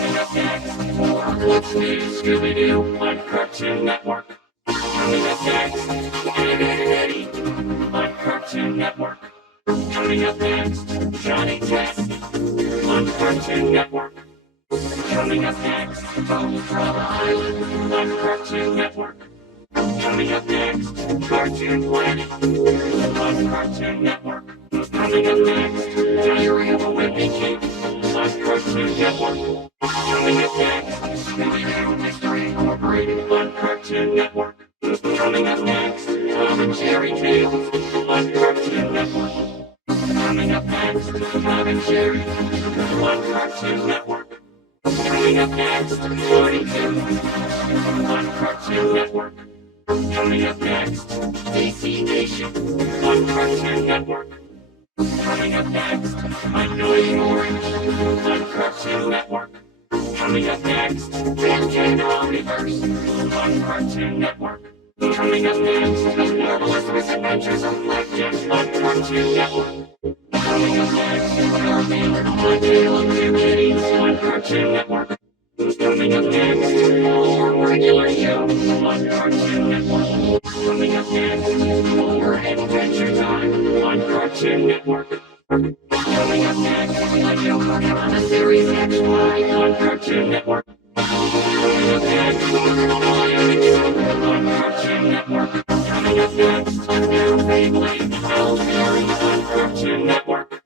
Coming up next, more on What's New Scooby-Doo on Cartoon Network. Coming up next, Ed, Ed, and Eddie on Cartoon Network. Coming up next, Johnny Test on Cartoon Network. Coming up next, Tom Drama Island on Cartoon Network. Coming up next, Cartoon Planet on Cartoon Network. Coming up next, Diary of a Wimpy Kid on Cartoon Network. Coming up next, Scooby-Doo Mystery Incorporated on Cartoon Network. Coming up next, Tom and Jerry Tales on Cartoon Network. Coming up next, Tom and Jerry on Cartoon Network. Coming up next, Looney Tunes on Cartoon Network. Coming up next, DC Nation on Cartoon Network. Coming up next, Annoying Orange on Cartoon Network. Coming up next, Ben 10 Omniverse on Cartoon Network. Coming up next, The Marvelous Misadventures of Blackjack on Cartoon Network. Coming up next, Our Favorite My Tale of Two Kitties on Cartoon Network. Coming up next, more regular show on Cartoon Network. Coming up next, more Adventure Time on Cartoon Network. Coming up next, a new Cartoon series XY on Cartoon Network. Coming up next, on Cartoon Network. Coming up next, a new Beyblade Hell series on Cartoon Network.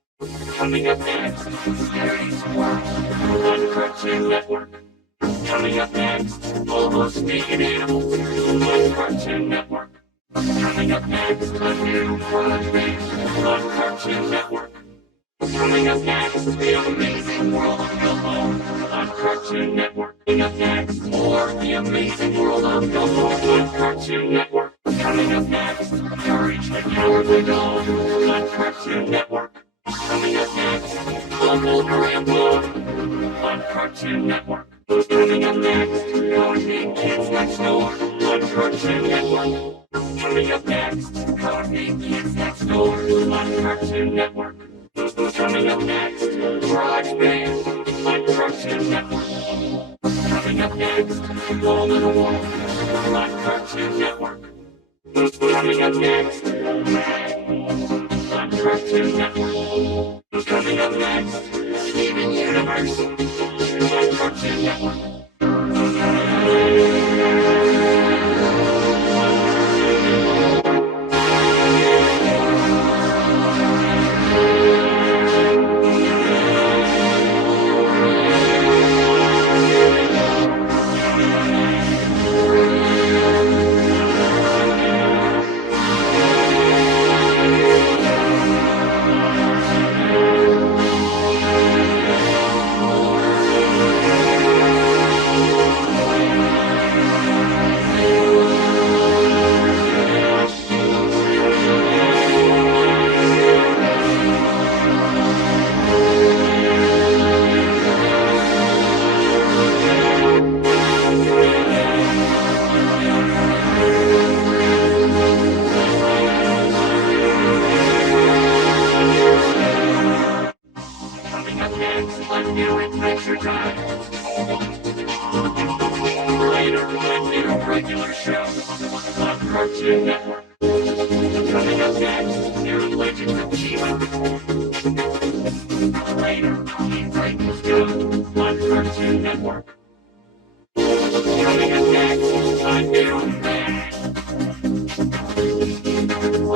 Coming up next, Scary Squirrel on Cartoon Network. Coming up next, Almost Naked Animals on Cartoon Network. Coming up next, a new Frog Band on Cartoon Network. Coming up next, The Amazing World of Gumball on Cartoon Network. Coming up next, more The Amazing World of Gumball on Cartoon Network. Coming up next, Courage the Cowardly Dog on Cartoon Network. Coming up next, Uncle Grandpa on Cartoon Network. Coming up next, Code Name Kids Next Door on Cartoon Network. Coming up next, Code Name Kids Next Door on Cartoon Network. Coming up next, Garage Band on Cartoon Network. Coming up next, Hole in the Wall on Cartoon Network. Coming up next, Mad on Cartoon Network. Coming up next, Steven Universe on Cartoon Network.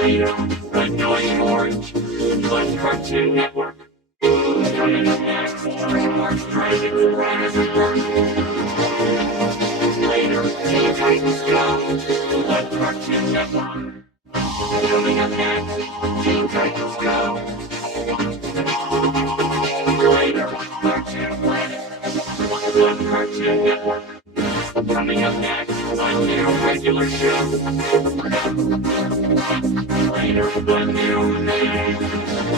Annoying Orange on Cartoon Network. Coming up next, DreamWorks Dragons Rise and Burn. Later, Teen Titans Go on Cartoon Network. Coming up next, Teen Titans Go. Later, Cartoon Planet on Cartoon Network. Coming up next, a new regular show. Later, a new name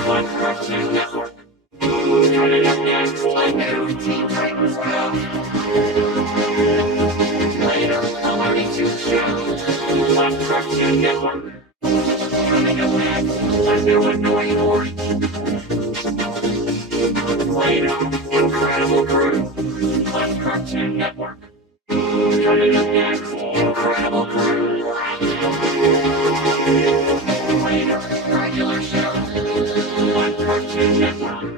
on Cartoon Network. Coming up next, a new Teen Titans Go. Later, a Looney Tunes show on Cartoon Network. Coming up next, a new Annoying Orange. Later, Incredible Crew Coming up next, incredible crew. Regular show on Cartoon Network.